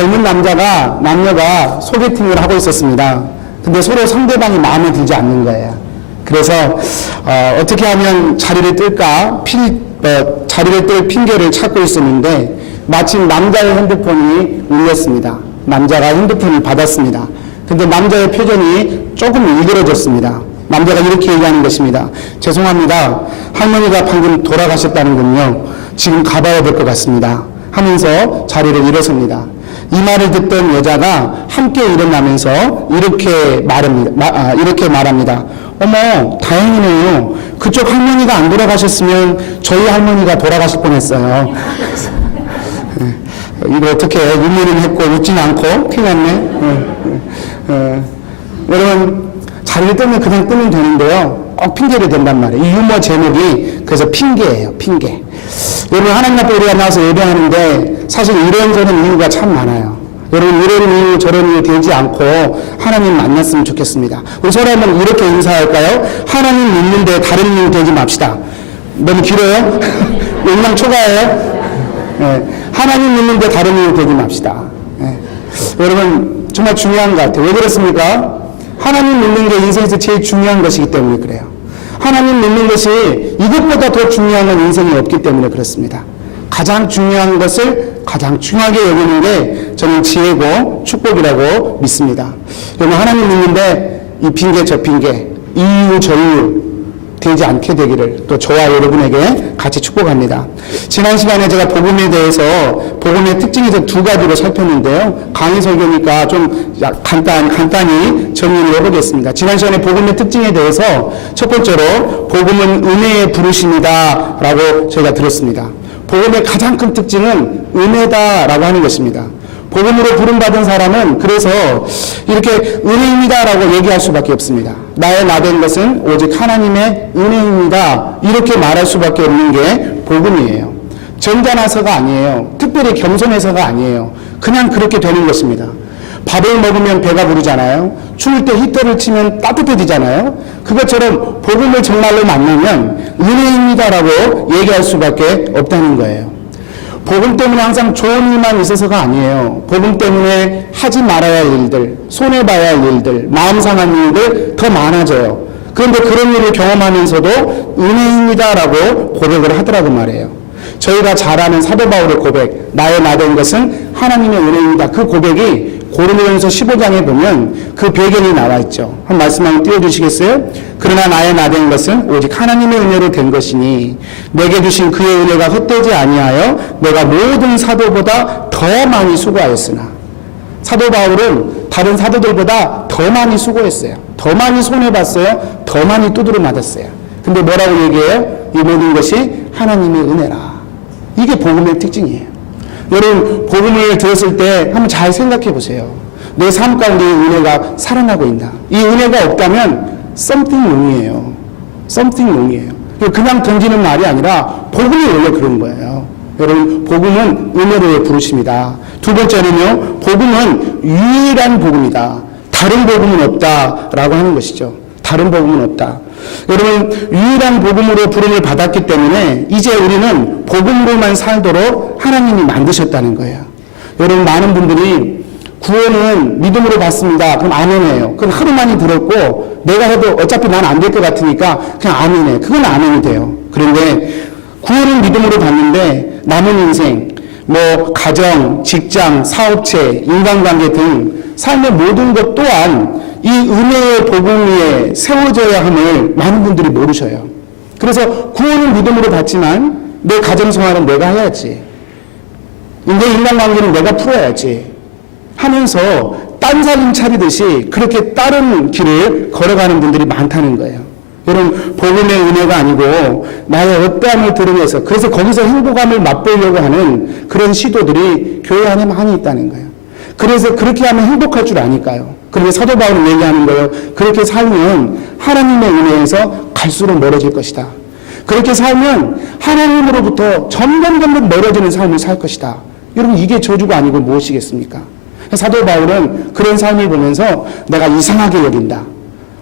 젊은 남녀가 소개팅을 하고 있었습니다. 근데 서로 상대방이 마음에 들지 않는 거예요. 그래서 어떻게 하면 자리를 뜰까 자리를 뜰 핑계를 찾고 있었는데 마침 남자의 핸드폰이 울렸습니다. 남자가 핸드폰을 받았습니다. 근데 남자의 표정이 조금 일그러졌습니다. 남자가 이렇게 얘기하는 것입니다. 죄송합니다. 할머니가 방금 돌아가셨다는군요. 지금 가봐야 될 것 같습니다. 하면서 자리를 일어섭니다. 이 말을 듣던 여자가 함께 일어나면서 이렇게 말합니다. 어머, 다행이네요. 그쪽 할머니가 안 돌아가셨으면 저희 할머니가 돌아가실 뻔했어요. 이거 어떻게 눈물을 했고 웃진 않고 큰일 났네. 여러분, 자리를 뜨면 그냥 뜨면 되는데요. 꼭 핑계를 댄단 말이에요. 이 유머 제목이 그래서 핑계예요. 핑계. 여러분, 하나님 앞에 우리가 나와서 예배하는데 사실 이런저런 이유가 참 많아요. 여러분, 이런 이유 저런 이유 되지 않고 하나님 만났으면 좋겠습니다. 우리 서로 한번 이렇게 인사할까요? 하나님 믿는데 다른 이유 되지 맙시다. 너무 길어요? 용량 초과해요? 네. 하나님 믿는데 다른 이유 되지 맙시다. 네. 여러분, 정말 중요한 것 같아요. 왜 그렇습니까? 하나님 믿는 게 인생에서 제일 중요한 것이기 때문에 그래요. 하나님 믿는 것이 이것보다 더 중요한 건 인생이 없기 때문에 그렇습니다. 가장 중요한 것을 가장 중요하게 여기는 게 저는 지혜고 축복이라고 믿습니다. 여러분, 하나님 믿는데 이 핑계 저 핑계, 이 이유 저 이유 되지 않게 되기를 또 저와 여러분에게 같이 축복합니다. 지난 시간에 제가 복음에 대해서 복음의 특징에서 두 가지로 살폈는데요. 강의 설교니까 좀 간단히 정리를 해보겠습니다. 지난 시간에 복음의 특징에 대해서 첫 번째로 복음은 은혜의 부르심이다 라고 저희가 들었습니다. 복음의 가장 큰 특징은 은혜다라고 하는 것입니다. 복음으로 부름받은 사람은 그래서 이렇게 은혜입니다라고 얘기할 수밖에 없습니다. 나의 나된 것은 오직 하나님의 은혜입니다. 이렇게 말할 수밖에 없는 게 복음이에요. 점잖아서가 아니에요. 특별히 겸손해서가 아니에요. 그냥 그렇게 되는 것입니다. 밥을 먹으면 배가 부르잖아요. 추울 때 히터를 치면 따뜻해지잖아요. 그것처럼 복음을 정말로 만나면 은혜입니다라고 얘기할 수밖에 없다는 거예요. 복음 때문에 항상 좋은 일만 있어서가 아니에요. 복음 때문에 하지 말아야 할 일들, 손해봐야 할 일들, 마음 상한 일들 더 많아져요. 그런데 그런 일을 경험하면서도 은혜입니다라고 고백을 하더라고 말이에요. 저희가 잘 아는 사도 바울의 고백, 나의 나된 것은 하나님의 은혜입니다. 그 고백이 고린도전서 15장에 보면 그 배경이 나와 있죠. 한 말씀 한번 띄워주시겠어요? 그러나 나의 나된 것은 오직 하나님의 은혜로 된 것이니 내게 주신 그의 은혜가 헛되지 아니하여 내가 모든 사도보다 더 많이 수고하였으나. 사도 바울은 다른 사도들보다 더 많이 수고했어요. 더 많이 손해봤어요. 더 많이 두드려 맞았어요. 근데 뭐라고 얘기해요? 이 모든 것이 하나님의 은혜라. 이게 복음의 특징이에요. 여러분, 복음을 들었을 때 한번 잘 생각해 보세요. 내 삶 가운데 이 은혜가 살아나고 있나? 이 은혜가 없다면 something wrong이에요. something wrong이에요. 그냥 던지는 말이 아니라 복음이 원래 그런 거예요. 여러분, 복음은 은혜로의 부르심이다. 두 번째는요, 복음은 유일한 복음이다. 다른 복음은 없다라고 하는 것이죠. 다른 복음은 없다. 여러분, 유일한 복음으로 부름을 받았기 때문에 이제 우리는 복음으로만 살도록 하나님이 만드셨다는 거예요. 여러분, 많은 분들이 구원은 믿음으로 받습니다. 그럼 아멘이에요. 그건 하루 많이 들었고 내가 해도 어차피 난 안 될 것 같으니까 그냥 아멘이에요. 그건 아멘이 돼요. 그런데 구원은 믿음으로 받는데 남은 인생, 가정, 직장, 사업체, 인간관계 등 삶의 모든 것 또한 이 은혜의 복음 위에 세워져야 함을 많은 분들이 모르셔요. 그래서 구원은 믿음으로 받지만 내 가정생활은 내가 해야지. 내 인간관계는 내가 풀어야지. 하면서 딴살림 차리듯이 그렇게 다른 길을 걸어가는 분들이 많다는 거예요. 여러분, 복음의 은혜가 아니고 나의 어떠함을 드러내서 그래서 거기서 행복함을 맛보려고 하는 그런 시도들이 교회 안에 많이 있다는 거예요. 그래서 그렇게 하면 행복할 줄 아니까요. 그런데 사도 바울은 얘기하는 거예요. 그렇게 살면 하나님의 은혜에서 갈수록 멀어질 것이다. 그렇게 살면 하나님으로부터 점점 멀어지는 삶을 살 것이다. 여러분, 이게 저주가 아니고 무엇이겠습니까? 사도 바울은 그런 삶을 보면서 내가 이상하게 여긴다.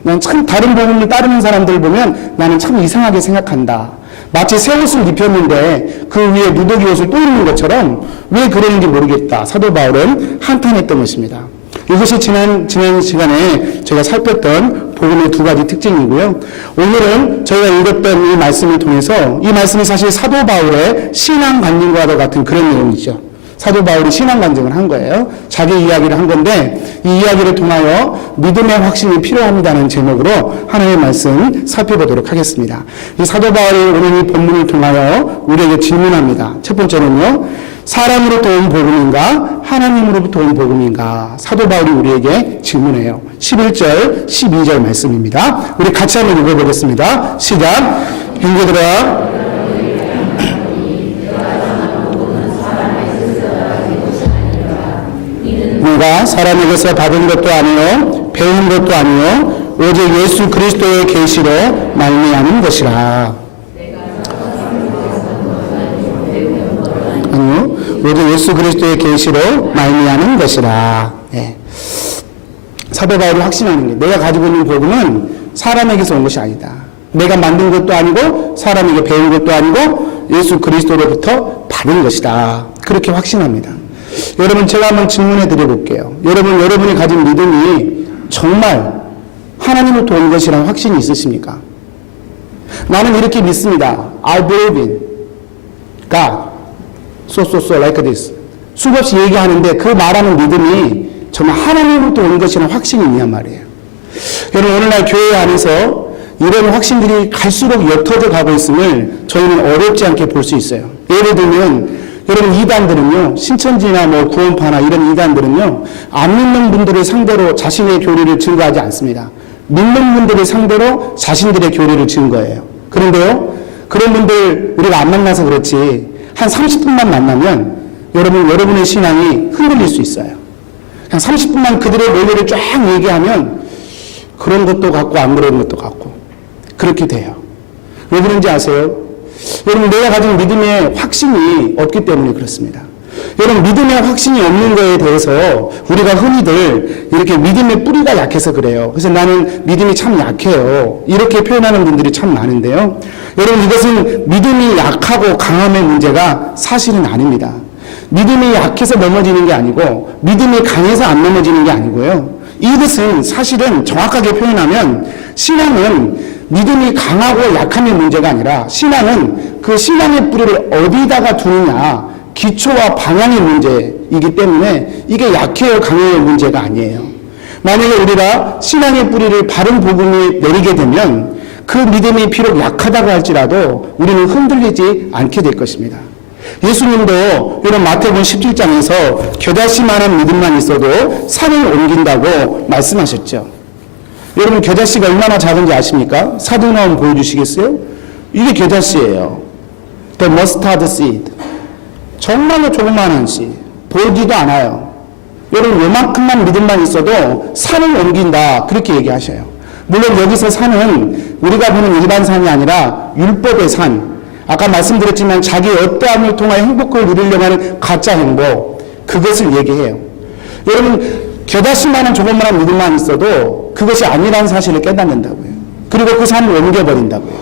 난 참 다른 복음을 따르는 사람들 보면 나는 참 이상하게 생각한다. 마치 새 옷을 입혔는데 그 위에 누더기 옷을 또 입는 것처럼 왜 그러는지 모르겠다. 사도 바울은 한탄했던 것입니다. 이것이 지난 시간에 제가 살폈던 복음의 두 가지 특징이고요. 오늘은 저희가 읽었던 이 말씀을 통해서 이 말씀이 사실 사도 바울의 신앙관념과도 같은 그런 내용이죠. 사도 바울이 신앙관증을 한 거예요. 자기 이야기를 한 건데 이 이야기를 통하여 믿음의 확신이 필요합니다는 제목으로 하나님의 말씀 살펴보도록 하겠습니다. 이 사도 바울이 오늘 이 본문을 통하여 우리에게 질문합니다. 첫 번째는요. 사람으로부터 온 복음인가 하나님으로부터 온 복음인가. 사도 바울이 우리에게 질문해요. 11절 12절 말씀입니다. 우리 같이 한번 읽어보겠습니다. 시작. 형제들아 우리가 사람에게서 받은 것도 아니요 배운 것도 아니요 오직 예수 그리스도의 계시로 말미암은 것이라. 아니요 오직 예수 그리스도의 계시로 말미암은 것이라. 네. 사도 바울이 확신하는 게 내가 가지고 있는 복음은 사람에게서 온 것이 아니다. 내가 만든 것도 아니고 사람에게 배운 것도 아니고 예수 그리스도로부터 받은 것이다. 그렇게 확신합니다. 여러분 제가 한번 질문해 드려볼게요. 여러분이 가진 믿음이 정말 하나님으로부터 온 것이라는 확신이 있으십니까? 나는 이렇게 믿습니다. I believe in God. So like this. 수없이 얘기하는데 그 말하는 믿음이 정말 하나님으로부터 온 것이라는 확신이 있냔 말이에요. 여러분 오늘날 교회 안에서 이런 확신들이 갈수록 옅어져 가고 있음을 저희는 어렵지 않게 볼 수 있어요. 예를 들면 여러분 이단들은요 신천지나 뭐 구원파나 이런 이단들은요 안 믿는 분들을 상대로 자신의 교리를 증거하지 않습니다. 믿는 분들을 상대로 자신들의 교리를 증거해요. 그런데요 그런 분들 우리가 안 만나서 그렇지 한 30분만 만나면 여러분의 신앙이 흔들릴 수 있어요. 그냥 30분만 그들의 논리를 쫙 얘기하면 그런 것도 같고 안 그런 것도 같고 그렇게 돼요. 왜 그런지 아세요? 여러분 내가 가진 믿음의 확신이 없기 때문에 그렇습니다. 여러분 믿음의 확신이 없는 거에 대해서 우리가 흔히들 이렇게 믿음의 뿌리가 약해서 그래요. 그래서 나는 믿음이 참 약해요. 이렇게 표현하는 분들이 참 많은데요. 여러분 이것은 믿음이 약하고 강함의 문제가 사실은 아닙니다. 믿음이 약해서 넘어지는 게 아니고 믿음이 강해서 안 넘어지는 게 아니고요. 이것은 사실은 정확하게 표현하면 신앙은 믿음이 강하고 약함의 문제가 아니라 신앙은 그 신앙의 뿌리를 어디다가 두느냐 기초와 방향의 문제이기 때문에 이게 약해요 강해요 문제가 아니에요. 만약에 우리가 신앙의 뿌리를 바른 복음이 내리게 되면 그 믿음이 비록 약하다고 할지라도 우리는 흔들리지 않게 될 것입니다. 예수님도 이런 마태복음 17장에서 겨자씨만한 믿음만 있어도 산을 옮긴다고 말씀하셨죠. 여러분 겨자씨가 얼마나 작은지 아십니까? 사진 한번 보여주시겠어요? 이게 겨자씨예요. The mustard seed. 정말로 조그마한 씨. 보이지도 않아요. 여러분 요만큼만 믿음만 있어도 산을 옮긴다 그렇게 얘기하셔요. 물론 여기서 산은 우리가 보는 일반 산이 아니라 율법의 산. 아까 말씀드렸지만 자기 어떠함을 통하여 행복을 누리려고 하는 가짜 행복. 그것을 얘기해요. 여러분 겨자씨만한 조그마한 믿음만 있어도 그것이 아니라는 사실을 깨닫는다고요. 그리고 그 산을 옮겨버린다고요.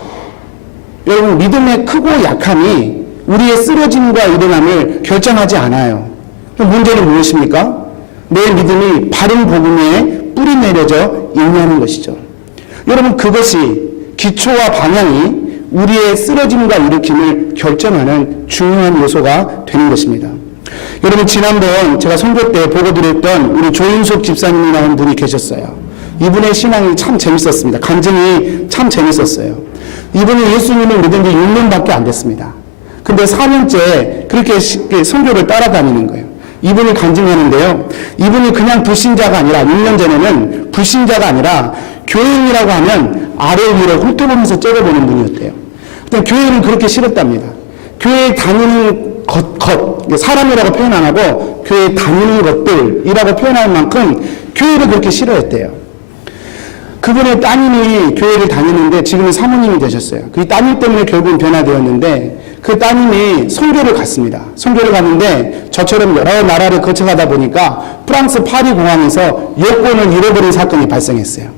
여러분 믿음의 크고 약함이 우리의 쓰러짐과 일어남을 결정하지 않아요. 문제는 무엇입니까? 내 믿음이 바른 복음에 뿌리 내려져 있냐는 것이죠. 여러분 그것이 기초와 방향이 우리의 쓰러짐과 일으킴을 결정하는 중요한 요소가 되는 것입니다. 여러분 지난번 제가 선교 때 보고드렸던 우리 조윤석 집사님이라는 분이 계셨어요. 이분의 신앙이 참 재밌었습니다. 간증이 참 재밌었어요. 이분이 예수님을 믿은 지 6년밖에 안 됐습니다. 근데 4년째 그렇게 선교를 따라다니는 거예요. 이분이 간증하는데요. 이분이 그냥 불신자가 아니라 6년 전에는 불신자가 아니라 교인이라고 하면 아래 위로 훑어보면서 째려보는 분이었대요. 근데 교회는 그렇게 싫었답니다. 교회 다니는 사람이라고 표현 안 하고 교회 다니는 것들이라고 표현할 만큼 교회를 그렇게 싫어했대요. 그분의 따님이 교회를 다니는데 지금은 사모님이 되셨어요. 그 따님 때문에 결국은 변화되었는데 그 따님이 선교를 갔습니다. 선교를 갔는데 저처럼 여러 나라를 거쳐가다 보니까 프랑스 파리 공항에서 여권을 잃어버린 사건이 발생했어요.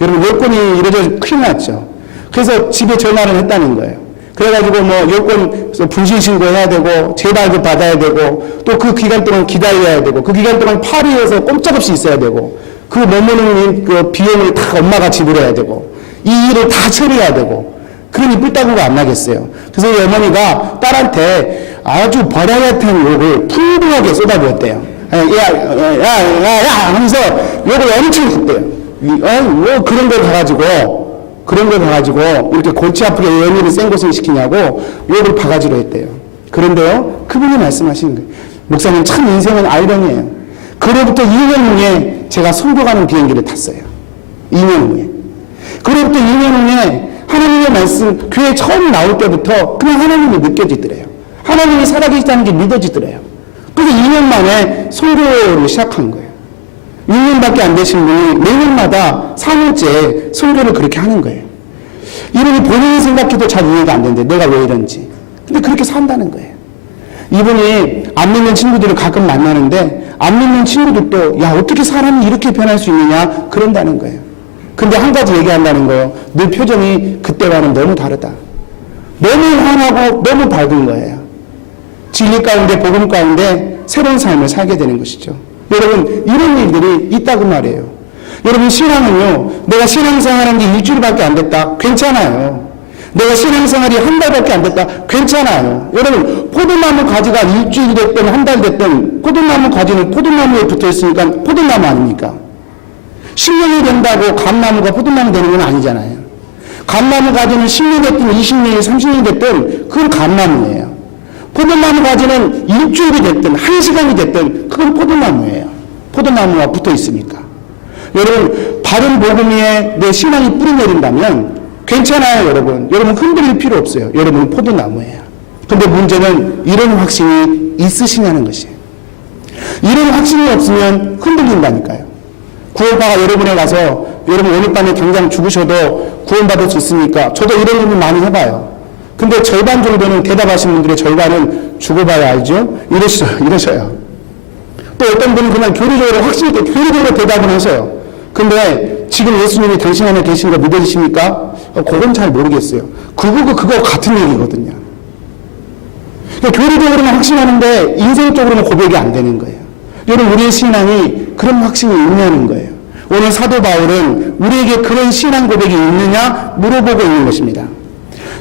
여러분 여권이 잃어져 큰일 났죠. 그래서 집에 전화를 했다는 거예요. 그래가지고 뭐 여권 분실 신고해야 되고 재발급 받아야 되고 또 그 기간 동안 기다려야 되고 그 기간 동안 파리에서 꼼짝없이 있어야 되고 그 머무는 그 비용을 다 엄마가 지불해야 되고 이 일을 다 처리해야 되고 그러니 뿔따구가 안 나겠어요. 그래서 이 어머니가 딸한테 아주 버라이어티한 욕을 풍부하게 쏟아부었대요. 야 하면서 욕을 엄청 했대요. 뭐 그런 걸 봐가지고 이렇게 골치 아프게 연일을 생고생 시키냐고 욕을 바가지로 했대요. 그런데요, 그분이 말씀하시는 거예요. 목사님, 참 인생은 아이러니해요. 그로부터 2년 후에 제가 선교 가는 비행기를 탔어요. 2년 후에. 그로부터 2년 후에 하나님의 말씀, 교회 처음 나올 때부터 그냥 하나님이 느껴지더래요. 하나님이 살아계시다는 게 믿어지더래요. 그래서 2년 만에 선교를 시작한 거예요. 6년밖에 안 되신 분이 매년마다 4년째 선교를 그렇게 하는 거예요. 이분이 본인이 생각해도 잘 이해가 안 되는데 내가 왜 이런지. 근데 그렇게 산다는 거예요. 이분이 안 믿는 친구들을 가끔 만나는데 안 믿는 친구들도 야 어떻게 사람이 이렇게 변할 수 있느냐 그런다는 거예요. 근데 한 가지 얘기한다는 거예요. 늘 표정이 그때와는 너무 다르다. 너무 환하고 너무 밝은 거예요. 진리 가운데 복음 가운데 새로운 삶을 살게 되는 것이죠. 여러분 이런 일들이 있다고 말이에요. 여러분 신앙은요. 내가 신앙생활한 게 일주일밖에 안 됐다. 괜찮아요. 내가 신앙생활이 한 달밖에 안 됐다. 괜찮아요. 여러분 포도나무 가지가 일주일이 됐든 한 달 됐든 포도나무 가지는 포도나무에 붙어있으니까 포도나무 아닙니까? 10년이 된다고 감나무가 포도나무 되는 건 아니잖아요. 감나무 가지는 10년 됐든 20년이 30년이 됐든 그건 감나무예요. 포도나무 가지는 일주일이 됐든 1시간이 됐든 그건 포도나무예요. 포도나무와 붙어 있으니까. 여러분 바른 복음 위에 내 신앙이 뿌리내린다면 괜찮아요. 여러분 흔들릴 필요 없어요. 여러분은 포도나무예요. 근데 문제는 이런 확신이 있으시냐는 것이에요. 이런 확신이 없으면 흔들린다니까요. 구원파가 여러분에 가서 여러분 오늘 밤에 당장 죽으셔도 구원받을 수 있으니까 저도 이런 질문 많이 해봐요. 근데 절반 정도는 대답하신 분들의 절반은 죽어봐야 알죠? 이러셔요. 또 어떤 분은 그냥 교리적으로 확실히 교리적으로 대답을 하셔요. 근데 지금 예수님이 당신 안에 계신 거 믿으십니까? 그건 잘 모르겠어요. 그거 같은 얘기거든요. 그러니까 교리적으로는 확신하는데 인생적으로는 고백이 안 되는 거예요. 여러분 우리의 신앙이 그런 확신이 있냐는 거예요. 오늘 사도 바울은 우리에게 그런 신앙 고백이 있느냐 물어보고 있는 것입니다.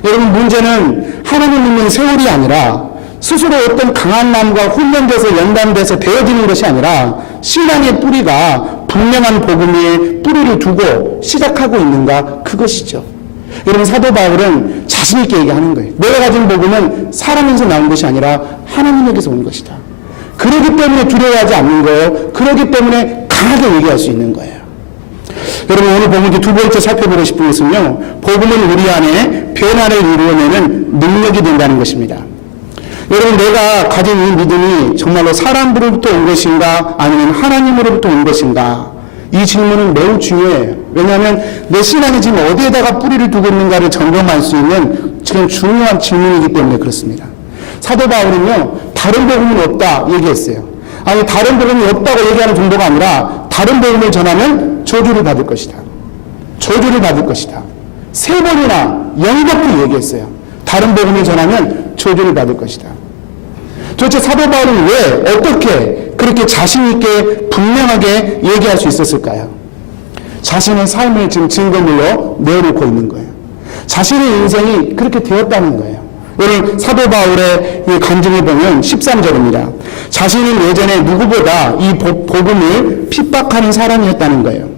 여러분 문제는 하나님 믿는 세월이 아니라 스스로 어떤 강한 나무가 훈련돼서 연단돼서 되어지는 것이 아니라 신앙의 뿌리가 분명한 복음 위에 뿌리를 두고 시작하고 있는가 그것이죠. 여러분 사도 바울은 자신 있게 얘기하는 거예요. 내가 가진 복음은 사람에서 나온 것이 아니라 하나님에게서 온 것이다. 그러기 때문에 두려워하지 않는 거예요. 그러기 때문에 강하게 얘기할 수 있는 거예요. 여러분 오늘 복음 두 번째 살펴보고 싶은 것은요. 복음은 우리 안에 변화를 이루어내는 능력이 된다는 것입니다. 여러분 내가 가진 이 믿음이 정말로 사람으로부터 온 것인가 아니면 하나님으로부터 온 것인가 이 질문은 매우 중요해요. 왜냐하면 내 신앙이 지금 어디에다가 뿌리를 두고 있는가를 점검할 수 있는 지금 중요한 질문이기 때문에 그렇습니다. 사도 바울은요 다른 복음은 없다 얘기했어요. 아니 다른 복음이 없다고 얘기하는 정도가 아니라 다른 복음을 전하면 저주를 받을 것이다. 저주를 받을 것이다. 3번이나 연거푸 얘기했어요. 다른 복음을 전하면 저주를 받을 것이다. 도대체 사도 바울은 왜 어떻게 그렇게 자신 있게 분명하게 얘기할 수 있었을까요? 자신의 삶을 지금 증거물로 내어놓고 있는 거예요. 자신의 인생이 그렇게 되었다는 거예요. 오늘 사도 바울의 이 간증을 보면 13절입니다. 자신은 예전에 누구보다 이 복음을 핍박하는 사람이었다는 거예요.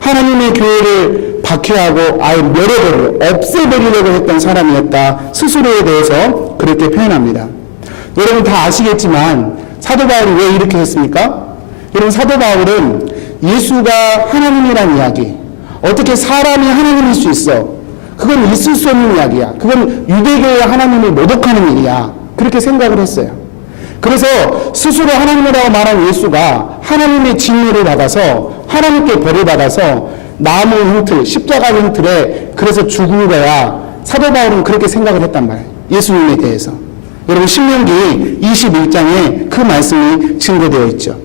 하나님의 교회를 박해하고 아예 멸해버리고 없애버리려고 했던 사람이었다. 스스로에 대해서 그렇게 표현합니다. 여러분 다 아시겠지만 사도 바울이 왜 이렇게 했습니까? 여러분 사도 바울은 예수가 하나님이란 이야기, 어떻게 사람이 하나님일 수 있어? 그건 있을 수 없는 이야기야. 그건 유대교의 하나님을 모독하는 일이야. 그렇게 생각을 했어요. 그래서 스스로 하나님이라고 말한 예수가 하나님의 진노를 받아서 하나님께 벌을 받아서 나무 형틀, 십자가 형틀에 그래서 죽은 거야. 사도 바울은 그렇게 생각을 했단 말이에요. 예수님에 대해서. 여러분 신명기 21장에 그 말씀이 증거되어 있죠.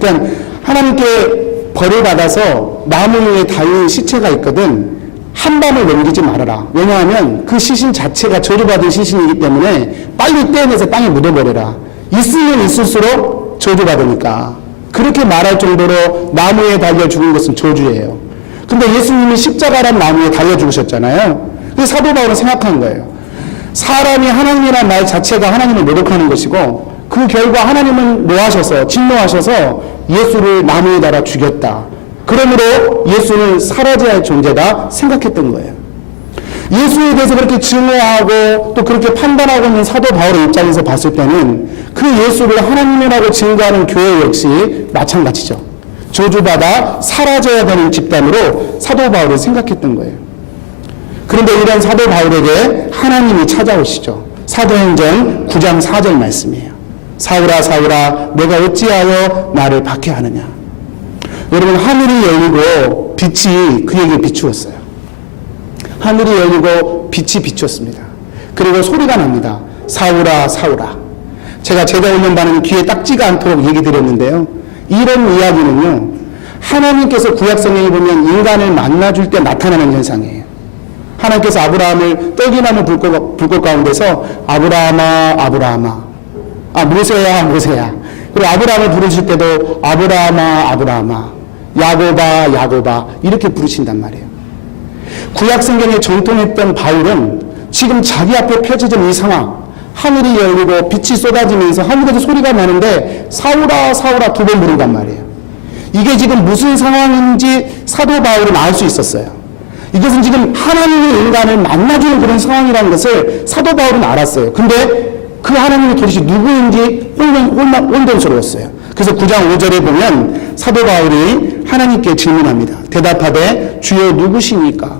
그러니까 하나님께 벌을 받아서 나무 위에 달린 시체가 있거든. 한밤을 넘기지 말아라. 왜냐하면 그 시신 자체가 저주받은 시신이기 때문에 빨리 떼어내서 땅에 묻어버려라. 있으면 있을수록 저주받으니까. 그렇게 말할 정도로 나무에 달려 죽은 것은 저주예요. 근데 예수님이 십자가란 나무에 달려 죽으셨잖아요. 그래서 사도 바울은 생각한 거예요. 사람이 하나님이란 말 자체가 하나님을 모독하는 것이고 그 결과 하나님은 노하셔서 진노하셔서 예수를 나무에 달아 죽였다. 그러므로 예수는 사라져야 할 존재다 생각했던 거예요. 예수에 대해서 그렇게 증오하고 또 그렇게 판단하고 있는 사도 바울의 입장에서 봤을 때는 그 예수를 하나님이라고 증거하는 교회 역시 마찬가지죠. 저주받아 사라져야 되는 집단으로 사도 바울을 생각했던 거예요. 그런데 이런 사도 바울에게 하나님이 찾아오시죠. 사도행전 9장 4절 말씀이에요. 사울아 사울아 내가 어찌하여 나를 박해하느냐. 여러분 하늘이 열리고 빛이 그에게 비추었어요. 하늘이 열리고 빛이 비추었습니다. 그리고 소리가 납니다. 사울아 사울아. 제가 올린 바는 귀에 딱지가 않도록 얘기 드렸는데요. 이런 이야기는요. 하나님께서 구약성경에 보면 인간을 만나줄 때 나타나는 현상이에요. 하나님께서 아브라함을 떡이나무 불꽃 가운데서 아브라함아 아브라함아 모세야 모세야. 그리고 아브라함을 부르실 때도 아브라함아 아브라함아 야고바 야고바 이렇게 부르신단 말이에요. 구약성경에 정통했던 바울은 지금 자기 앞에 펼쳐진 이 상황, 하늘이 열리고 빛이 쏟아지면서 하늘에서 소리가 나는데 사울아 사울아 2번 부른단 말이에요. 이게 지금 무슨 상황인지 사도 바울은 알 수 있었어요. 이것은 지금 하나님이 인간을 만나주는 그런 상황이라는 것을 사도 바울은 알았어요. 근데 그 하나님이 도대체 누구인지 혼돈스러웠어요. 그래서 9장 5절에 보면 사도 바울이 하나님께 질문합니다. 대답하되 주여 누구십니까?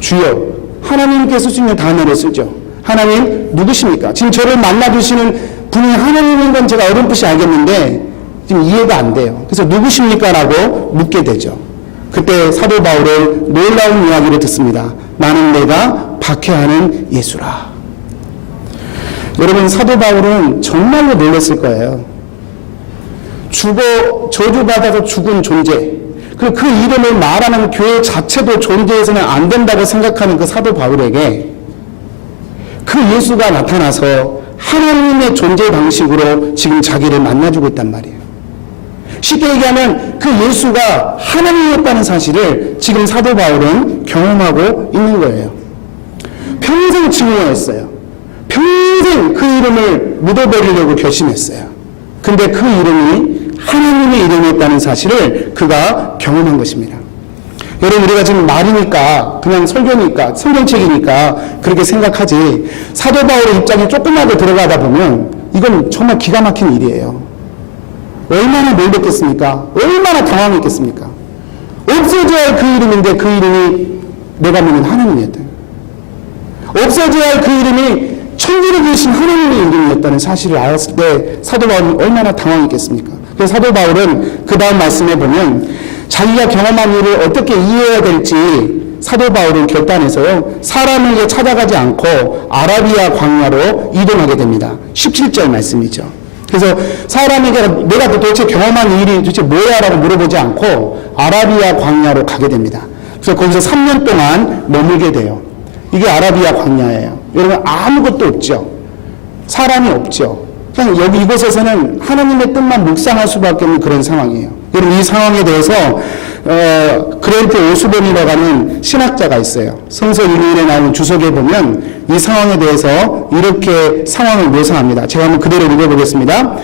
주여. 하나님께서 쓸 수 있는 단어를 쓰죠. 하나님 누구십니까? 지금 저를 만나주시는 분이 하나님인 건 제가 어렴풋이 알겠는데 지금 이해가 안 돼요. 그래서 누구십니까? 라고 묻게 되죠. 그때 사도 바울은 놀라운 이야기를 듣습니다. 나는 내가 박해하는 예수라. 여러분 사도 바울은 정말로 놀랐을 거예요. 저주받아서 죽은 존재, 그리고 그 이름을 말하는 교회 자체도 존재해서는 안 된다고 생각하는 그 사도 바울에게 그 예수가 나타나서 하나님의 존재 방식으로 지금 자기를 만나주고 있단 말이에요. 쉽게 얘기하면 그 예수가 하나님이었다는 사실을 지금 사도 바울은 경험하고 있는 거예요. 평생 증오했어요. 평생 그 이름을 묻어버리려고 결심했어요. 근데 그 이름이 하나님의 이름이었다는 사실을 그가 경험한 것입니다. 여러분 우리가 지금 말이니까 그냥 설교니까 성경책이니까 그렇게 생각하지 사도 바울의 입장에 조금만 더 들어가다 보면 이건 정말 기가 막힌 일이에요. 얼마나 놀랬겠습니까? 얼마나 당황했겠습니까? 없어져야 할 그 이름인데 그 이름이 내가 믿는 하나님이었다. 없어져야 할 그 이름이 천지를 지으신 하나님의 이름이었다는 사실을 알았을 때 사도 바울은 얼마나 당황했겠습니까? 그래서 사도 바울은 그 다음 말씀에 보면 자기가 경험한 일을 어떻게 이해해야 될지 사도 바울은 결단해서요. 사람에게 찾아가지 않고 아라비아 광야로 이동하게 됩니다. 17절 말씀이죠. 그래서 사람에게 내가 도대체 경험한 일이 도대체 뭐야? 라고 물어보지 않고 아라비아 광야로 가게 됩니다. 그래서 거기서 3년 동안 머물게 돼요. 이게 아라비아 광야예요. 여러분 아무것도 없죠. 사람이 없죠. 그냥 여기 이곳에서는 하나님의 뜻만 묵상할 수밖에 없는 그런 상황이에요. 여러분 이 상황에 대해서 그랜트 오스본이라고 하는 신학자가 있어요. 성서 인문에 나오는 주석에 보면 이 상황에 대해서 이렇게 상황을 묘사합니다. 제가 한번 그대로 읽어보겠습니다.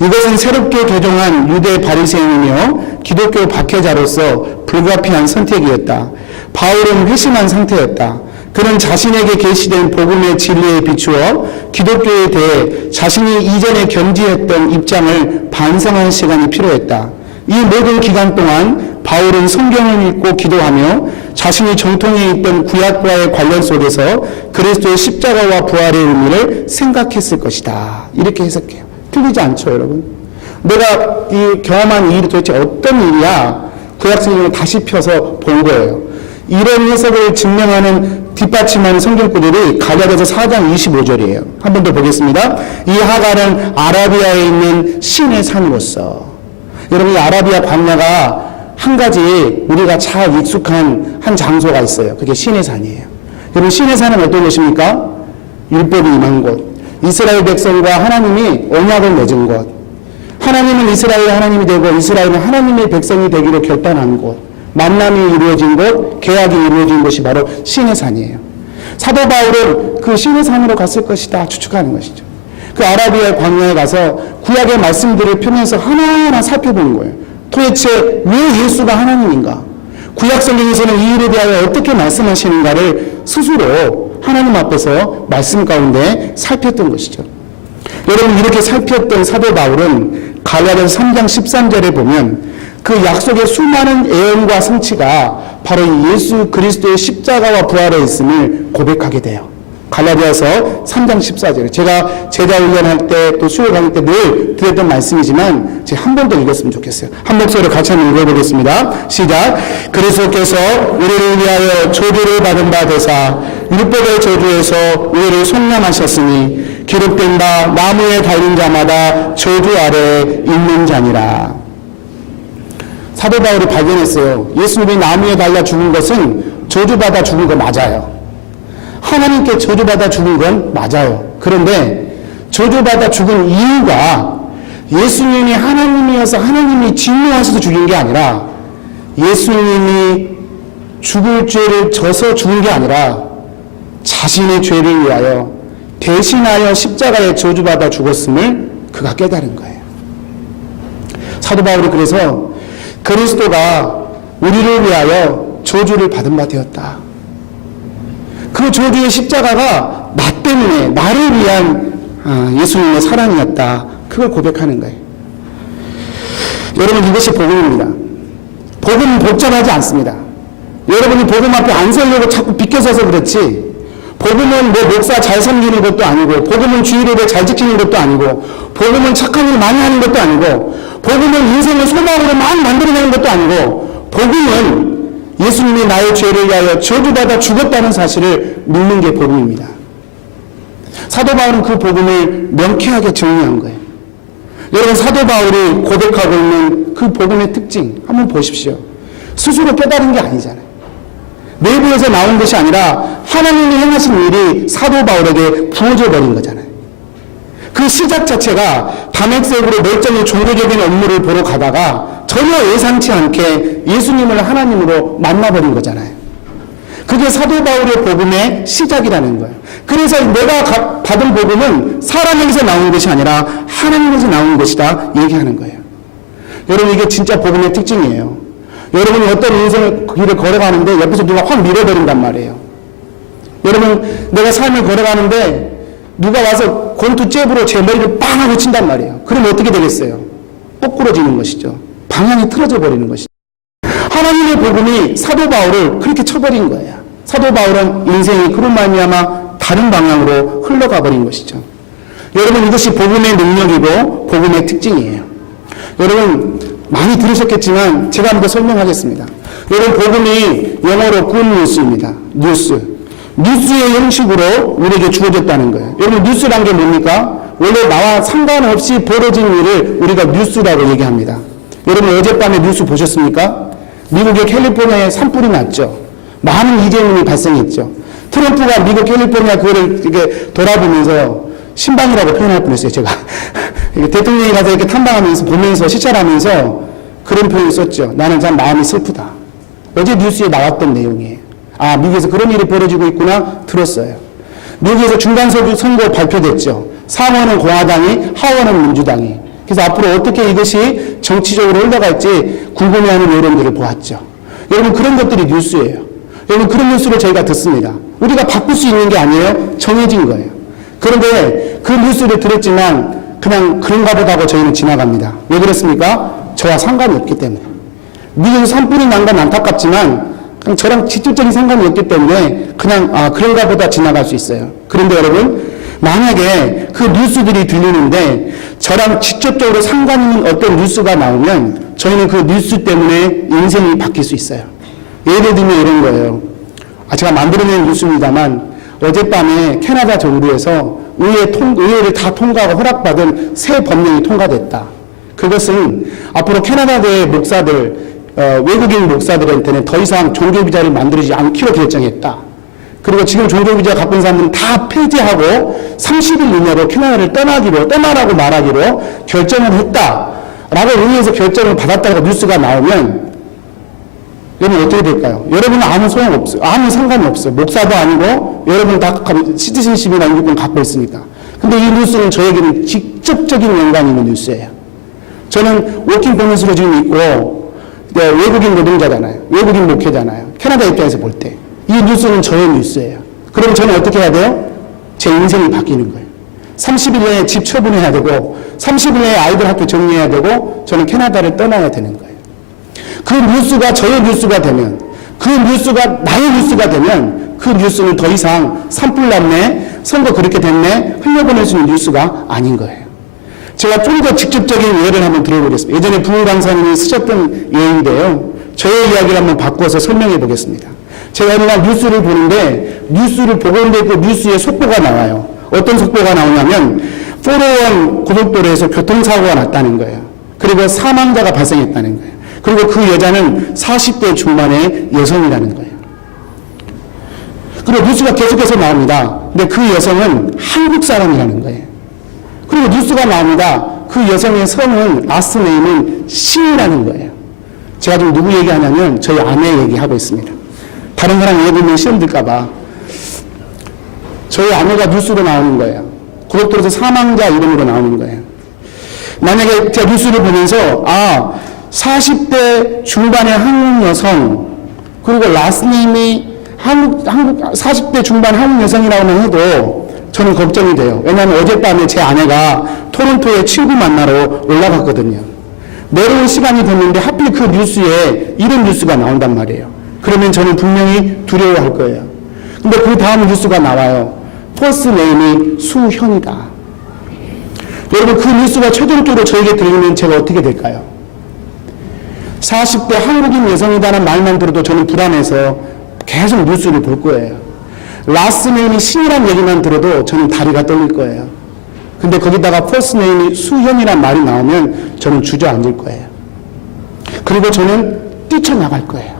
이것은 새롭게 개종한 유대 바리새인이며 기독교 박해자로서 불가피한 선택이었다. 바울은 회심한 상태였다. 그는 자신에게 계시된 복음의 진리에 비추어 기독교에 대해 자신이 이전에 견지했던 입장을 반성하는 시간이 필요했다. 이 모든 기간 동안 바울은 성경을 읽고 기도하며 자신이 정통에 있던 구약과의 관련 속에서 그리스도의 십자가와 부활의 의미를 생각했을 것이다. 이렇게 해석해요. 틀리지 않죠, 여러분? 내가 이 경험한 일이 도대체 어떤 일이야? 구약성경을 다시 펴서 본 거예요. 이런 해석을 증명하는 뒷받침하는 성경구들이 갈라디아서 4장 25절이에요. 한 번 더 보겠습니다. 이 하갈은 아라비아에 있는 신의 산으로서. 여러분 이 아라비아 광야가 한 가지 우리가 잘 익숙한 한 장소가 있어요. 그게 시내산이에요. 여러분, 시내산은 어떤 곳입니까? 율법이 임한 곳. 이스라엘 백성과 하나님이 언약을 맺은 곳. 하나님은 이스라엘의 하나님이 되고 이스라엘은 하나님의 백성이 되기로 결단한 곳. 만남이 이루어진 곳, 계약이 이루어진 곳이 바로 시내산이에요. 사도 바울은 그 시내산으로 갔을 것이다 추측하는 것이죠. 그 아라비아 광야에 가서 구약의 말씀들을 펴면서 하나하나 살펴본 거예요. 도대체 왜 예수가 하나님인가? 구약 성경에서는 이 일에 대하여 어떻게 말씀하시는가를 스스로 하나님 앞에서 말씀 가운데 살폈던 것이죠. 여러분, 이렇게 살폈던 사도 바울은 갈라디아서 3장 13절에 보면 그 약속의 수많은 애언과 성취가 바로 예수 그리스도의 십자가와 부활에 있음을 고백하게 돼요. 갈라디아서 3장 14절. 제가 제자 훈련할 때 또 수요 강의 때 늘 드렸던 말씀이지만 제가 한 번 더 읽었으면 좋겠어요. 한 목소리로 같이 한번 읽어보겠습니다. 시작. 그리스도께서 우리를 위하여 저주를 받은 바 되사 율법의 저주에서 우리를 속량하셨으니 기록된 바 나무에 달린 자마다 저주 아래 있는 자니라. 사도 바울이 발견했어요. 예수님이 나무에 달려 죽은 것은 저주받아 죽은 거 맞아요. 하나님께 저주받아 죽은 건 맞아요. 그런데 저주받아 죽은 이유가 예수님이 하나님이어서 하나님이 진노하셔서 죽인 게 아니라 예수님이 죽을 죄를 져서 죽은 게 아니라 자신의 죄를 위하여 대신하여 십자가에 저주받아 죽었음을 그가 깨달은 거예요. 사도 바울이 그래서 그리스도가 우리를 위하여 저주를 받은 바 되었다. 그 저주의 십자가가 나 때문에 나를 위한 예수님의 사랑이었다. 그걸 고백하는 거예요. 여러분, 이것이 복음입니다. 복음은 복잡하지 않습니다. 여러분이 복음 앞에 안 서려고 자꾸 비껴서서 그렇지, 복음은 뭐 목사 잘 섬기는 것도 아니고, 복음은 주일예배 잘 지키는 것도 아니고, 복음은 착한 일 많이 하는 것도 아니고, 복음은 인생을 소망으로 많이 만들어내는 것도 아니고, 복음은 예수님이 나의 죄를 위하여 저주받아 죽었다는 사실을 믿는 게 복음입니다. 사도 바울은 그 복음을 명쾌하게 정리한 거예요. 여러분, 사도 바울이 고백하고 있는 그 복음의 특징 한번 보십시오. 스스로 깨달은 게 아니잖아요. 내부에서 나온 것이 아니라 하나님이 행하신 일이 사도 바울에게 부어져 버린 거잖아요. 그 시작 자체가 다메섹으로 멀쩡히 종교적인 업무를 보러 가다가 전혀 예상치 않게 예수님을 하나님으로 만나버린 거잖아요. 그게 사도 바울의 복음의 시작이라는 거예요. 그래서 내가 받은 복음은 사람에게서 나온 것이 아니라 하나님에서 나온 것이다 얘기하는 거예요. 여러분, 이게 진짜 복음의 특징이에요. 여러분이 어떤 인생을 길을 걸어가는데 옆에서 누가 확 밀어버린단 말이에요. 여러분, 내가 삶을 걸어가는데 누가 와서 권투 잽으로 제 머리를 빵 하고 친단 말이에요. 그러면 어떻게 되겠어요? 거꾸러지는 것이죠. 방향이 틀어져 버리는 것이죠. 하나님의 복음이 사도 바울을 그렇게 쳐버린 거예요. 사도 바울은 인생이 그로 말미암아 다른 방향으로 흘러가 버린 것이죠. 여러분, 이것이 복음의 능력이고 복음의 특징이에요. 여러분, 많이 들으셨겠지만 제가 한번 더 설명하겠습니다. 여러분, 복음이 영어로 good news입니다. 뉴스의 형식으로 우리에게 주어졌다는 거예요. 여러분, 뉴스란 게 뭡니까? 원래 나와 상관없이 벌어진 일을 우리가 뉴스라고 얘기합니다. 여러분, 어젯밤에 뉴스 보셨습니까? 미국의 캘리포니아에 산불이 났죠. 많은 이재민이 발생했죠. 트럼프가 미국 캘리포니아 그거를 이렇게 돌아보면서 신방이라고 표현할 뻔했어요, 제가. 대통령이 가서 이렇게 탐방하면서 보면서 시찰하면서 그런 표현을 썼죠. 나는 참 마음이 슬프다. 어제 뉴스에 나왔던 내용이에요. 아, 미국에서 그런 일이 벌어지고 있구나 들었어요. 미국에서 중간 선거 발표됐죠. 상원은 공화당이, 하원은 민주당이. 그래서 앞으로 어떻게 이것이 정치적으로 흘러갈지 궁금해하는 여론들을 보았죠. 여러분, 그런 것들이 뉴스예요. 여러분, 그런 뉴스를 저희가 듣습니다. 우리가 바꿀 수 있는 게 아니에요. 정해진 거예요. 그런데 그 뉴스를 들었지만 그냥 그런가 보다 하고 저희는 지나갑니다. 왜 그렇습니까? 저와 상관이 없기 때문에. 미국에서 산불이 난 건 안타깝지만 그냥 저랑 직접적인 상관이 없기 때문에 그냥 그런가 보다 지나갈 수 있어요. 그런데 여러분, 만약에 그 뉴스들이 들리는데 저랑 직접적으로 상관 있는 어떤 뉴스가 나오면 저희는 그 뉴스 때문에 인생이 바뀔 수 있어요. 예를 들면 이런 거예요. 제가 만들어낸 뉴스입니다만 어젯밤에 캐나다 정부에서 의회를 다 통과하고 허락받은 새 법령이 통과됐다. 그것은 앞으로 캐나다의 목사들 외국인 목사들한테는 더 이상 종교비자를 만들지 않기로 결정했다. 그리고 지금 종교비자 갖고 있는 사람들은 다 폐지하고 30일 이내로 캐나다를 떠나라고 말하기로 결정을 했다라고 의회에서 결정을 받았다고 뉴스가 나오면 여러분 어떻게 될까요? 여러분은 아무 소용없어요. 아무 상관이 없어요. 목사도 아니고 여러분 다 시티즌십이나 인권 갖고 있으니까. 근데 이 뉴스는 저에게는 직접적인 연관이 있는 뉴스예요. 저는 워킹 퍼밋으로 지금 있고 외국인 노동자잖아요. 외국인 목회잖아요. 캐나다 입장에서 볼 때. 이 뉴스는 저의 뉴스예요. 그럼 저는 어떻게 해야 돼요? 제 인생이 바뀌는 거예요. 30일 내에 집 처분해야 되고 30일 내에 아이들 학교 정리해야 되고 저는 캐나다를 떠나야 되는 거예요. 그 뉴스가 저의 뉴스가 되면 그 뉴스가 나의 뉴스가 되면 그 뉴스는 더 이상 산불 났네, 선거 그렇게 됐네, 흘려보낼 수 있는 뉴스가 아닌 거예요. 제가 좀 더 직접적인 예를 한번 들어보겠습니다. 예전에 부흥 강사님이 쓰셨던 예인데요. 저의 이야기를 한번 바꿔서 설명해 보겠습니다. 제가 어느 날 뉴스를 보는데 뉴스를 보고 있는데 그 뉴스에 속보가 나와요. 어떤 속보가 나오냐면 401 고속도로에서 교통사고가 났다는 거예요. 그리고 사망자가 발생했다는 거예요. 그리고 그 여자는 40대 중반의 여성이라는 거예요. 그리고 뉴스가 계속해서 나옵니다. 근데 그 여성은 한국 사람이라는 거예요. 그리고 뉴스가 나옵니다. 그 여성의 성은 라스트 네임은 신이라는 거예요. 제가 지금 누구 얘기하냐면 저희 아내 얘기하고 있습니다. 다른 사람 얘기하면 시험 들까봐. 저희 아내가 뉴스로 나오는 거예요. 고속도로에서 사망자 이름으로 나오는 거예요. 만약에 제가 뉴스를 보면서 40대 중반의 한국 여성 그리고 라스트네임이 한국 40대 중반 한국 여성이라고만 해도 저는 걱정이 돼요. 왜냐하면 어젯밤에 제 아내가 토론토에 친구 만나러 올라갔거든요. 내려올 시간이 됐는데 하필 그 뉴스에 이런 뉴스가 나온단 말이에요. 그러면 저는 분명히 두려워할 거예요. 근데 그 다음 뉴스가 나와요. 퍼스트 네임이 수현이다. 여러분 그 뉴스가 최종적으로 저에게 들리면 제가 어떻게 될까요? 40대 한국인 여성이다는 말만 들어도 저는 불안해서 계속 뉴스를 볼 거예요. 라스트 네임이 신이란 얘기만 들어도 저는 다리가 떨릴 거예요. 근데 거기다가 퍼스트 네임이 수현이란 말이 나오면 저는 주저앉을 거예요. 그리고 저는 뛰쳐나갈 거예요.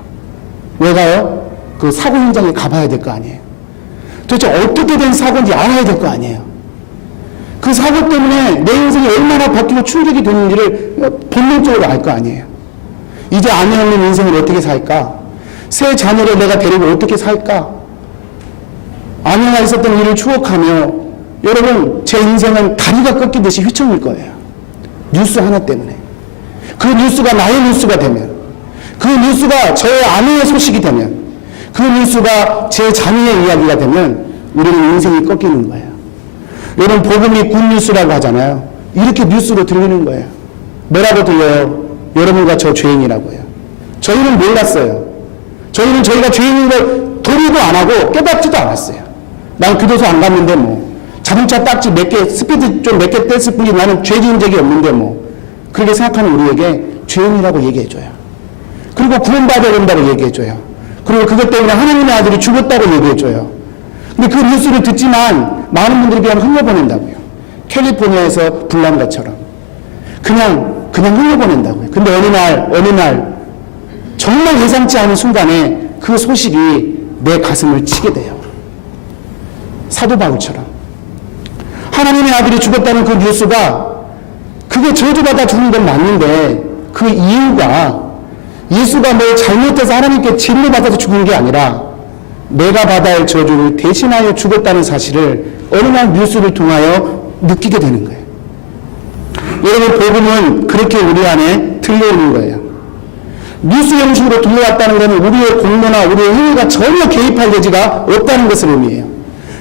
왜 가요? 그 사고 현장에 가봐야 될 거 아니에요. 도대체 어떻게 된 사고인지 알아야 될 거 아니에요. 그 사고 때문에 내 인생이 얼마나 바뀌고 충격이 됐는지를 본능적으로 알 거 아니에요. 이제 아내 없는 인생을 어떻게 살까? 새 자녀를 내가 데리고 어떻게 살까? 아내가 있었던 일을 추억하며 여러분 제 인생은 다리가 꺾이듯이 휘청일 거예요. 뉴스 하나 때문에. 그 뉴스가 나의 뉴스가 되면 그 뉴스가 저의 아내의 소식이 되면 그 뉴스가 제 자녀의 이야기가 되면 우리는 인생이 꺾이는 거예요. 여러분 복음이 굿뉴스라고 하잖아요. 이렇게 뉴스로 들리는 거예요. 뭐라고 들려요? 여러분과 저 죄인이라고요. 저희는 몰랐어요. 저희는 저희가 죄인인 걸 도리도 안 하고 깨닫지도 않았어요. 난 교도소 안 갔는데 뭐 자동차 딱지 몇 개 스피드 좀 몇 개 뗐을 뿐이지 나는 죄 지은 적이 없는데 뭐 그렇게 생각하는 우리에게 죄인이라고 얘기해줘요. 그리고 구원받아야 된다고 얘기해줘요. 그리고 그것 때문에 하나님의 아들이 죽었다고 얘기해줘요. 근데 그 뉴스를 듣지만 많은 분들이 그냥 흘려보낸다고요. 캘리포니아에서 불난 것처럼 그냥 흘려보낸다고요. 근데 어느 날 정말 예상치 않은 순간에 그 소식이 내 가슴을 치게 돼요. 사도 바울처럼 하나님의 아들이 죽었다는 그 뉴스가 그게 저주받아 죽는 건 맞는데 그 이유가 예수가 뭘 잘못해서 하나님께 진노 받아서 죽은 게 아니라 내가 받아야 할 저주를 대신하여 죽었다는 사실을 어느 날 뉴스를 통하여 느끼게 되는 거예요. 여러분 복음은 그렇게 우리 안에 들려오는 거예요. 뉴스 형식으로 들려왔다는 것은 우리의 공로나 우리의 행위가 전혀 개입할 여지가 없다는 것을 의미해요.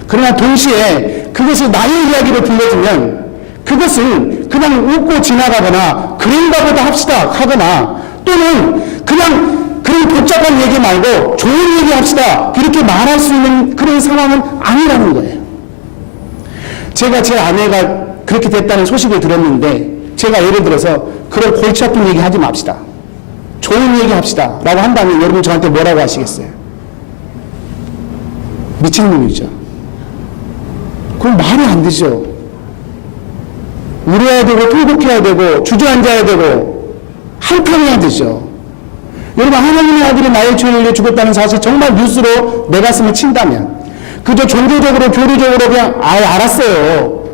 그러나 동시에 그것이 나의 이야기로 들려주면 그것은 그냥 웃고 지나가거나 그런가 보다 합시다 하거나 또는 그냥 그런 복잡한 얘기 말고 좋은 얘기 합시다 이렇게 말할 수 있는 그런 상황은 아니라는 거예요. 제가 제 아내가 그렇게 됐다는 소식을 들었는데 제가 예를 들어서 그런 골치 아픈 얘기 하지 맙시다. 좋은 얘기 합시다 라고 한다면 여러분 저한테 뭐라고 하시겠어요? 미친놈이죠. 그건 말이 안 되죠. 울어야 되고 통곡해야 되고 주저앉아야 되고 한탄해야 되죠. 여러분, 하나님의 아들이 나의 죄를 위해 죽었다는 사실 정말 뉴스로 내 가슴을 친다면, 그저 종교적으로 교리적으로 그냥 알았어요.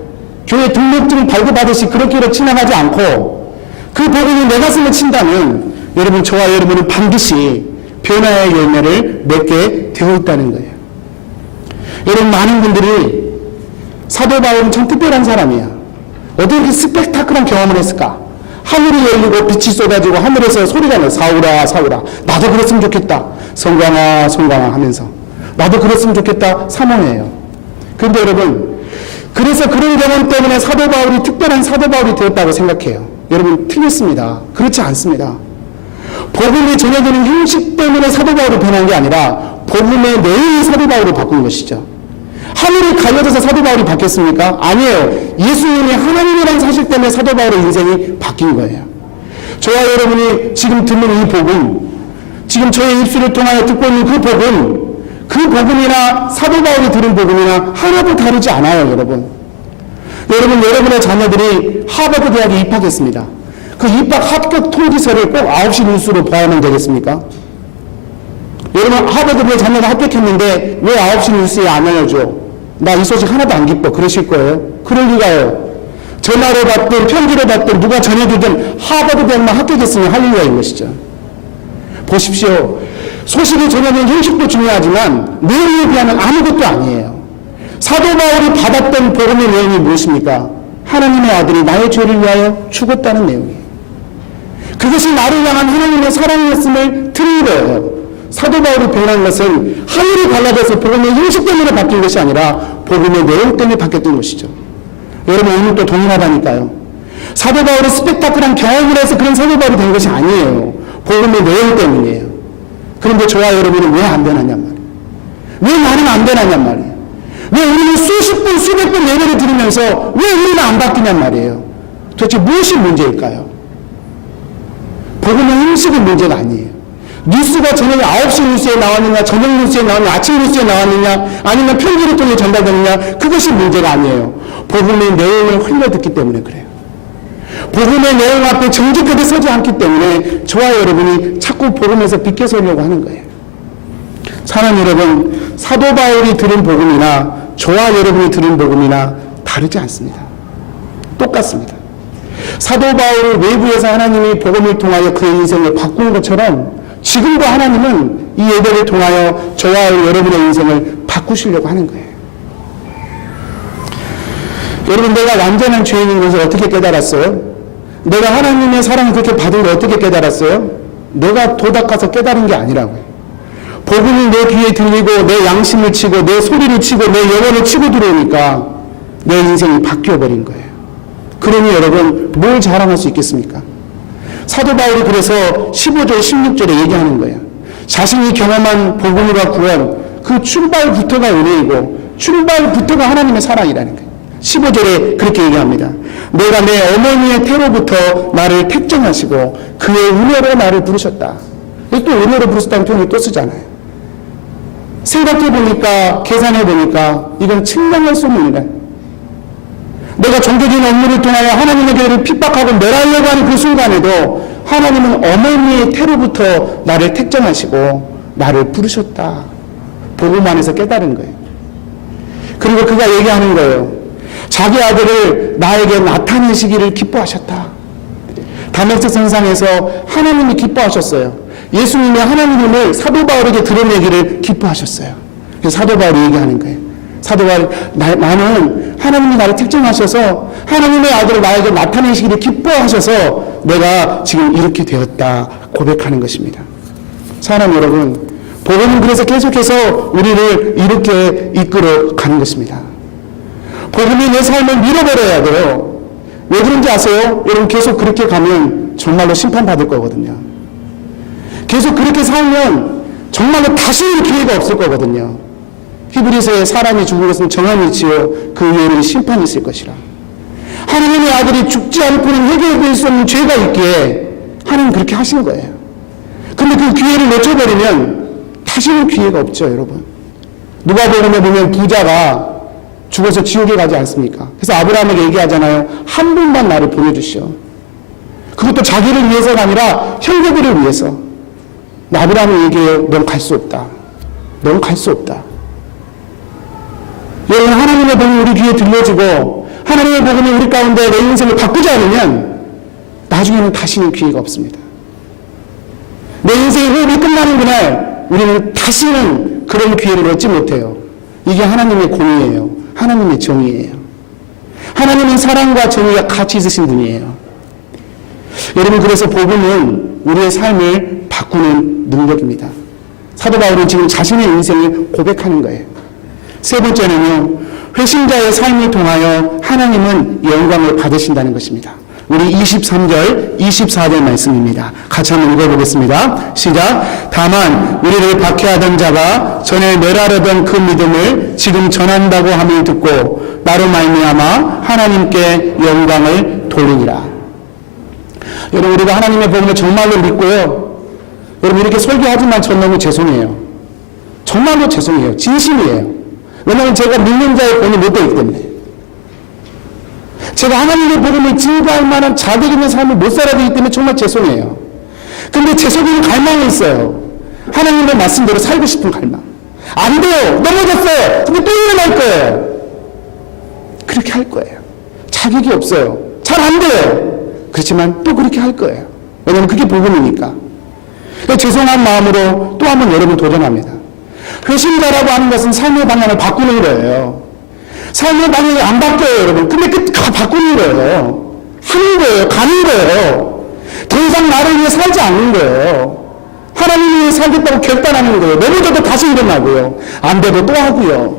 교회 등록증 발급받듯이 그렇게로 지나가지 않고 그 복음이 내 가슴을 친다면 여러분, 저와 여러분은 반드시 변화의 열매를 맺게 되어 있다는 거예요. 여러분, 많은 분들이 사도 바울은 참 특별한 사람이야. 어떻게 이렇게 스펙타클한 경험을 했을까? 하늘이 열리고 빛이 쏟아지고 하늘에서 소리가 나요. 사울아 사울아, 나도 그랬으면 좋겠다. 성광아 성광아 하면서 나도 그랬으면 좋겠다 사모해요. 그런데 여러분, 그래서 그런 경험 때문에 사도 바울이 특별한 사도 바울이 되었다고 생각해요. 여러분, 틀렸습니다. 그렇지 않습니다. 복음이 전해지는 형식 때문에 사도 바울이 변한 게 아니라 복음의 내용이 사도 바울을 바꾼 것이죠. 하늘이 갈려져서 사도 바울이 바뀌었습니까? 아니에요. 예수님이 하나님이라는 사실 때문에 사도 바울의 인생이 바뀐 거예요. 저와 여러분이 지금 듣는 이 복음, 지금 저의 입술을 통하여 듣고 있는 그 복음, 그 복음이나 사도 바울이 들은 복음이나 하나도 다르지 않아요, 여러분. 여러분, 여러분의 자녀들이 하버드 대학에 입학했습니다. 그 입학 합격 통지서를 꼭 9시 뉴스로 봐야만 되겠습니까? 여러분, 하버드의 자녀가 합격했는데 왜 9시 뉴스에 안 알려줘? 나 이 소식 하나도 안 기뻐. 그러실 거예요? 그럴 리가요. 전화로 받든 편지로 받든 누가 전해주든 하버드 대학만 합격했으면 할렐루야인 것이죠. 보십시오. 소식이 전해진 형식도 중요하지만 내용에 비하면 아무것도 아니에요. 사도 바울이 받았던 복음의 내용이 무엇입니까? 하나님의 아들이 나의 죄를 위하여 죽었다는 내용이에요. 그것이 나를 향한 하나님의 사랑이었음을 드린 거예요. 사도 바울이 변한 것은 하늘이 갈라져서 복음의 형식 때문에 바뀐 것이 아니라 복음의 내용 때문에 바뀌었던 것이죠. 여러분, 오늘 또 동일하다니까요. 사도 바울이 스펙타클한 경험을 해서 그런 사도 바울이 된 것이 아니에요. 복음의 내용 때문이에요. 그런데 저와 여러분은 왜 안 되느냐 말이에요. 왜 나는 안 되느냐 말이에요. 왜 우리는 수십 번 수백 번 예배를 드리면서 왜 우리는 안 바뀌냔 말이에요. 도대체 무엇이 문제일까요? 복음의 형식은 문제가 아니에요. 뉴스가 저녁 9시 뉴스에 나왔느냐, 저녁 뉴스에 나왔느냐, 아침 뉴스에 나왔느냐, 아니면 편지를 통해 전달되느냐, 그것이 문제가 아니에요. 복음의 내용을 흘려듣기 때문에 그래요. 복음의 내용 앞에 정직하게 서지 않기 때문에 저와 여러분이 자꾸 복음에서 비껴서려고 하는 거예요. 사랑 여러분, 사도 바울이 들은 복음이나 저와 여러분이 들은 복음이나 다르지 않습니다. 똑같습니다. 사도 바울을 외부에서 하나님이 복음을 통하여 그의 인생을 바꾼 것처럼 지금도 하나님은 이 예배를 통하여 저와 여러분의 인생을 바꾸시려고 하는 거예요. 여러분, 내가 완전한 죄인인 것을 어떻게 깨달았어요? 내가 하나님의 사랑을 그렇게 받은 걸 어떻게 깨달았어요? 내가 도닦아서 깨달은 게 아니라고요. 복음이 내 귀에 들리고 내 양심을 치고 내 소리를 치고 내 영혼을 치고 들어오니까 내 인생이 바뀌어버린 거예요. 그러니 여러분, 뭘 자랑할 수 있겠습니까? 사도 바울이 그래서 15절 16절에 얘기하는 거예요. 자신이 경험한 복음과 구원, 그 출발부터가 은혜이고 출발부터가 하나님의 사랑이라는 거예요. 15절에 그렇게 얘기합니다. 내가 내 어머니의 태로부터 나를 택정하시고 그의 은혜로 나를 부르셨다. 또 은혜로 부르셨다는 표현을 또 쓰잖아요. 생각해보니까, 계산해보니까 이건 측량할 수 없는 일이다. 내가 종교적인 업무를 통하여 하나님의 교회를 핍박하고 멸하려고 하는 그 순간에도 하나님은 어머니의 태로부터 나를 택정하시고 나를 부르셨다. 복음 안에서 깨달은 거예요. 그리고 그가 얘기하는 거예요. 자기 아들을 나에게 나타내시기를 기뻐하셨다. 다메섹 성상에서 하나님이 기뻐하셨어요. 예수님이 하나님을 사도 바울에게 드러내기를 기뻐하셨어요. 그래서 사도 바울이 얘기하는 거예요. 사도 바울이 나는 하나님이 나를 특정하셔서 하나님의 아들을 나에게 나타내시기를 기뻐하셔서 내가 지금 이렇게 되었다 고백하는 것입니다. 사랑하는 여러분, 복음은 그래서 계속해서 우리를 이렇게 이끌어 가는 것입니다. 복음이 내 삶을 밀어버려야 돼요. 왜 그런지 아세요? 여러분, 계속 그렇게 가면 정말로 심판받을 거거든요. 계속 그렇게 살면 정말로 다시는 기회가 없을 거거든요. 히브리서에 사람이 죽은 것은 정함이지요 그 위에는 심판이 있을 것이라. 하나님의 아들이 죽지 않고는 해결될 수 없는 죄가 있기에 하나님 그렇게 하신 거예요. 근데 그 기회를 놓쳐버리면 다시는 기회가 없죠, 여러분. 누가복음에 보면 부자가 죽어서 지옥에 가지 않습니까? 그래서 아브라함에게 얘기하잖아요. 한 분만 나를 보내주시오. 그것도 자기를 위해서가 아니라 형제들을 위해서. 아브라함이 얘기해요. 넌 갈 수 없다. 넌 갈 수 없다. 여러분, 하나님의 복음이 우리 귀에 들려지고 하나님의 복음이 우리 가운데 내 인생을 바꾸지 않으면 나중에는 다시는 기회가 없습니다. 내 인생의 호흡이 끝나는 그날 우리는 다시는 그런 기회를 얻지 못해요. 이게 하나님의 공의예요. 하나님의 정의예요. 하나님은 사랑과 정의가 같이 있으신 분이에요. 여러분, 그래서 복음은 우리의 삶을 바꾸는 능력입니다. 사도 바울은 지금 자신의 인생을 고백하는 거예요. 세 번째는요, 회심자의 삶을 통하여 하나님은 영광을 받으신다는 것입니다. 우리 23절, 24절 말씀입니다. 같이 한번 읽어보겠습니다. 시작. 다만 우리를 박해하던 자가 전에 멸하려던 그 믿음을 지금 전한다고 함을 듣고 나로 말미암아 하나님께 영광을 돌리니라. 여러분, 우리가 하나님의 복음을 정말로 믿고요, 여러분, 이렇게 설교하지만 전 너무 죄송해요. 정말로 죄송해요. 진심이에요. 왜냐하면 제가 믿는 자의 본이 못 되기 때문에. 제가 하나님의 복음을 증거할 만한 자격 있는 삶을 못 살아야 되기 때문에 정말 죄송해요. 근데 제 속에는 갈망이 있어요. 하나님의 말씀대로 살고 싶은 갈망. 안 돼요. 넘어졌어요. 근데 또 일어날 거예요. 그렇게 할 거예요. 자격이 없어요. 잘 안 돼요. 그렇지만 또 그렇게 할 거예요. 왜냐하면 그게 복음이니까. 죄송한 마음으로 또 한번 여러분 도전합니다. 회심자라고 하는 것은 삶의 방향을 바꾸는 거예요. 삶의 방향이 안 바뀌어요, 여러분. 근데 바꾸는 거예요. 하는 거예요. 가는 거예요. 더 이상 나를 위해 살지 않는 거예요. 하나님을 위해 살겠다고 결단하는 거예요. 넘어져도 다시 일어나고요. 안 돼도 또 하고요.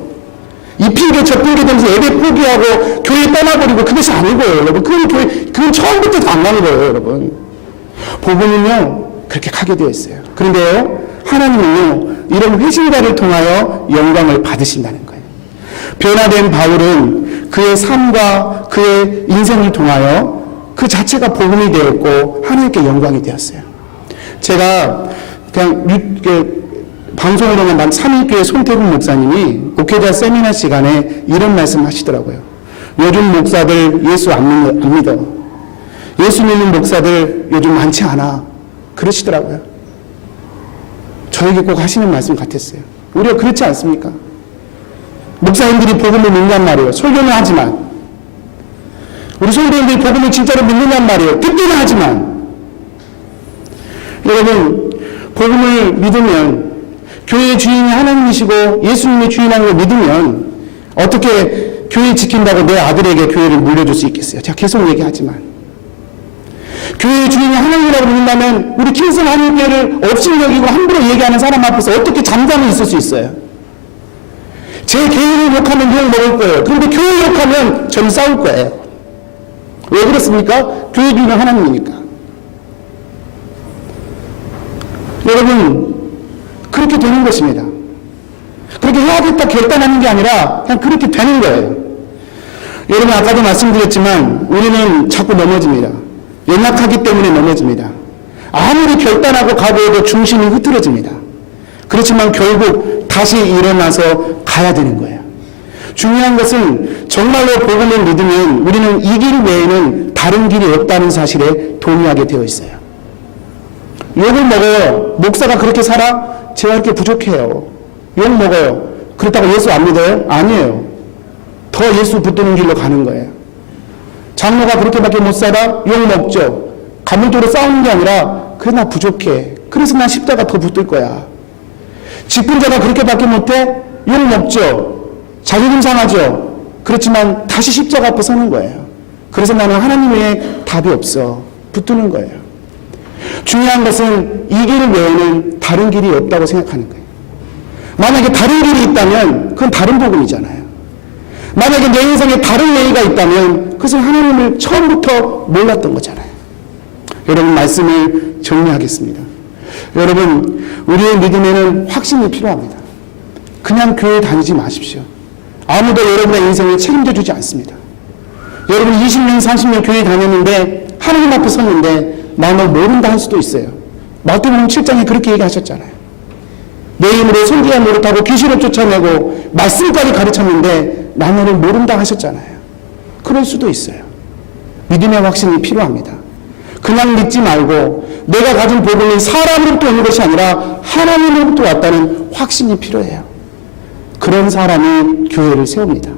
이 핑계 저 핑계 되면서 예배 포기하고 교회 떠나버리고 그것이 아니고요, 여러분. 그건 처음부터 안 가는 거예요, 여러분. 복음은요, 그렇게 가게 되어 있어요. 그런데요, 하나님은요, 이런 회심자를 통하여 영광을 받으신다는 거예요. 변화된 바울은 그의 삶과 그의 인생을 통하여 그 자체가 복음이 되었고 하나님께 영광이 되었어요. 제가 그냥 방송으로만 난 삼일교회 손태국 목사님이 목회자 세미나 시간에 이런 말씀 하시더라고요. 요즘 목사들 예수 안 믿어. 예수 믿는 목사들 요즘 많지 않아. 그러시더라고요. 저에게 꼭 하시는 말씀 같았어요. 우리가 그렇지 않습니까? 목사님들이 복음을 믿냔 말이에요. 설교는 하지만. 우리 성도님들이 복음을 진짜로 믿느냔 말이에요. 듣기는 하지만. 여러분, 복음을 믿으면, 교회의 주인이 하나님이시고 예수님의 주인하는 걸 믿으면 어떻게 교회 지킨다고 내 아들에게 교회를 물려줄 수 있겠어요? 제가 계속 얘기하지만. 교회의 주인이 하나님이라고 믿는다면 우리 킹슨 하나님께를 없이 여기고 함부로 얘기하는 사람 앞에서 어떻게 잠잠히 있을 수 있어요? 제 개인을 욕하면 욕 먹을 거예요. 그런데 교회 욕하면 저는 싸울 거예요. 왜 그렇습니까? 교회 주인은 하나님이니까. 여러분, 그렇게 되는 것입니다. 그렇게 해야겠다 결단하는 게 아니라 그냥 그렇게 되는 거예요. 여러분, 아까도 말씀드렸지만 우리는 자꾸 넘어집니다. 연약하기 때문에 넘어집니다. 아무리 결단하고 각오해도 중심이 흐트러집니다. 그렇지만 결국 다시 일어나서 가야 되는 거예요. 중요한 것은 정말로 복음을 믿으면 우리는 이 길 외에는 다른 길이 없다는 사실에 동의하게 되어 있어요. 욕을 먹어요. 목사가 그렇게 살아? 제가 이렇게 부족해요. 욕 먹어요. 그렇다고 예수 안 믿어요? 아니에요. 더 예수 붙드는 길로 가는 거예요. 장로가 그렇게밖에 못 살아? 욕 먹죠. 가문적으로 싸우는 게 아니라 그래 나 부족해. 그래서 난 십자가 더 붙들 거야. 직분자가 그렇게밖에 못해? 욕 먹죠. 자존심 상하죠. 그렇지만 다시 십자가 앞에 서는 거예요. 그래서 나는 하나님의 답이 없어. 붙드는 거예요. 중요한 것은 이 길 외에는 다른 길이 없다고 생각하는 거예요. 만약에 다른 길이 있다면 그건 다른 복음이잖아요. 만약에 내 인생에 다른 예의가 있다면 그것은 하나님을 처음부터 몰랐던 거잖아요. 여러분, 말씀을 정리하겠습니다. 여러분, 우리의 믿음에는 확신이 필요합니다. 그냥 교회 다니지 마십시오. 아무도 여러분의 인생을 책임져 주지 않습니다. 여러분 20년, 30년 교회 다녔는데 하나님 앞에 섰는데 나 너 모른다 할 수도 있어요. 마태복음 7장에 그렇게 얘기하셨잖아요. 내 힘으로 손기야 노릇하고 귀신을 쫓아내고 말씀까지 가르쳤는데 나 너를 모른다 하셨잖아요. 그럴 수도 있어요. 믿음의 확신이 필요합니다. 그냥 믿지 말고 내가 가진 복음이 사람으로부터 오는 것이 아니라 하나님으로부터 왔다는 확신이 필요해요. 그런 사람이 교회를 세웁니다.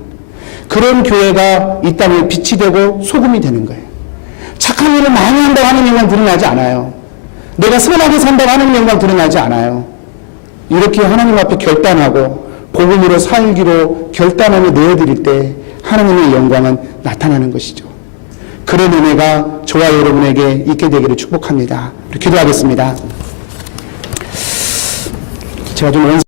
그런 교회가 이 땅에 빛이 되고 소금이 되는 거예요. 착한 일을 많이 한다고 하는 영광 드러나지 않아요. 내가 선하게 산다고 하는 영광 드러나지 않아요. 이렇게 하나님 앞에 결단하고 복음으로 살기로 결단하며 내어드릴 때 하나님의 영광은 나타나는 것이죠. 그런 은혜가 저와 여러분에게 있게 되기를 축복합니다. 기도하겠습니다. 제가 좀